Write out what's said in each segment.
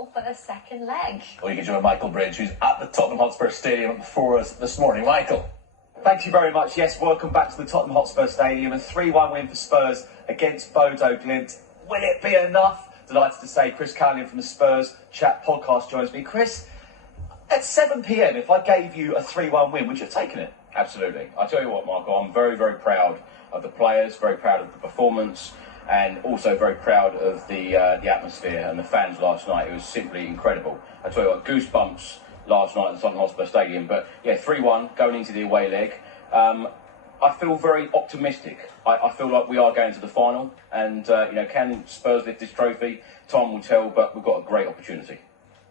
all for the second leg. Well, you can join Michael Bridge, who's at the Tottenham Hotspur Stadium for us this morning. Michael. Thank you very much. Yes, welcome back to the Tottenham Hotspur Stadium. A 3-1 win for Spurs against Bodø Glimt. Will it be enough? Delighted to say Chris Cowlin from the Spurs Chat podcast joins me. Chris, at 7 p.m, if I gave you a 3-1 win, would you have taken it? Absolutely. I tell you what, Michael, I'm very, very proud of the players, very proud of the performance, and also very proud of the atmosphere and the fans last night. It was simply incredible. I tell you what, goosebumps last night at the Tottenham Hotspur Stadium. But yeah, 3-1 going into the away leg. I feel very optimistic. I feel like we are going to the final, and can Spurs lift this trophy? Time will tell, but we've got a great opportunity.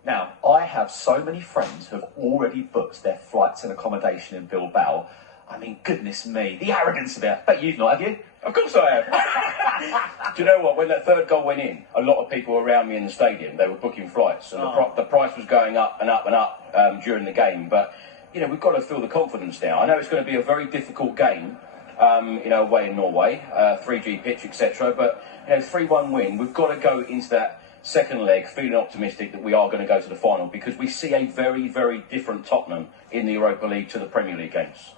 Now, I have so many friends who have already booked their flights and accommodation in Bilbao. I mean, goodness me, the arrogance of it. But you've not, have you? Of course I have. Do you know what? When that third goal went in, a lot of people around me in the stadium, they were booking flights, and the price was going up and up and up during the game. But we've got to feel the confidence now. I know it's going to be a very difficult game, away in Norway, 3G pitch, etc. But 3-1 win, we've got to go into that second leg feeling optimistic that we are going to go to the final, because we see a very, very different Tottenham in the Europa League to the Premier League games.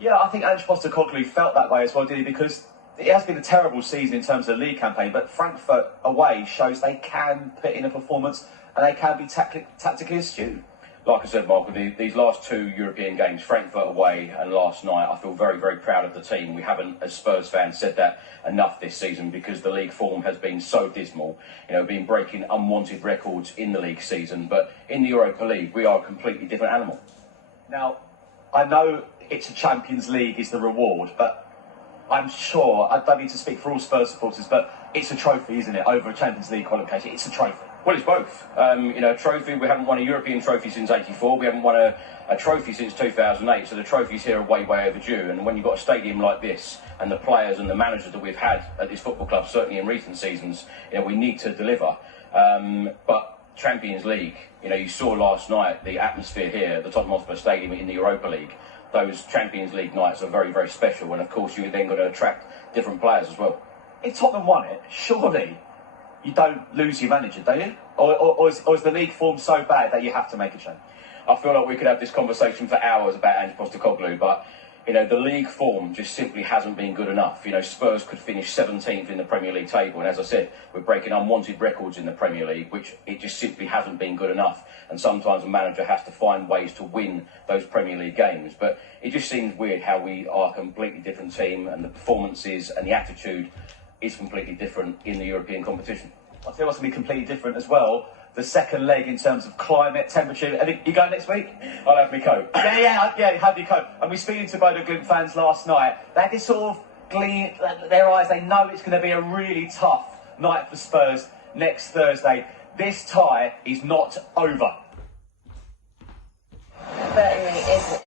Yeah, I think Ange Postecoglou felt that way as well, did he? Because it has been a terrible season in terms of the league campaign, but Frankfurt away shows they can put in a performance and they can be tactically astute. Like I said, Michael, these last two European games, Frankfurt away and last night, I feel very, very proud of the team. We haven't, as Spurs fans, said that enough this season, because the league form has been so dismal. Been breaking unwanted records in the league season. But in the Europa League, we are a completely different animal. Now, I know it's a Champions League is the reward, but I'm sure, I don't need to speak for all Spurs supporters, but it's a trophy, isn't it, over a Champions League qualification? It's a trophy. Well, it's both. A trophy, we haven't won a European trophy since '84, we haven't won a trophy since 2008, so the trophies here are way, way overdue. And when you've got a stadium like this, and the players and the managers that we've had at this football club, certainly in recent seasons, we need to deliver. But Champions League, you saw last night the atmosphere here at the Tottenham Hotspur Stadium in the Europa League. Those Champions League nights are very, very special, and of course you're then going to attract different players as well. If Tottenham won it, surely you don't lose your manager, do you? Or is the league form so bad that you have to make a change? I feel like we could have this conversation for hours about Ange Postecoglou, but the league form just simply hasn't been good enough. Spurs could finish 17th in the Premier League table, and as I said, we're breaking unwanted records in the Premier League, which it just simply hasn't been good enough. And sometimes a manager has to find ways to win those Premier League games. But it just seems weird how we are a completely different team, and the performances and the attitude is completely different in the European competition. I'll tell you what's going to be completely different as well. The second leg in terms of climate, temperature. I think you going next week? I'll have my coat. Yeah, have your coat. And we speaking to Bodø Glimt fans last night. They had this sort of gleam, their eyes, they know it's going to be a really tough night for Spurs next Thursday. This tie is not over. But it really is.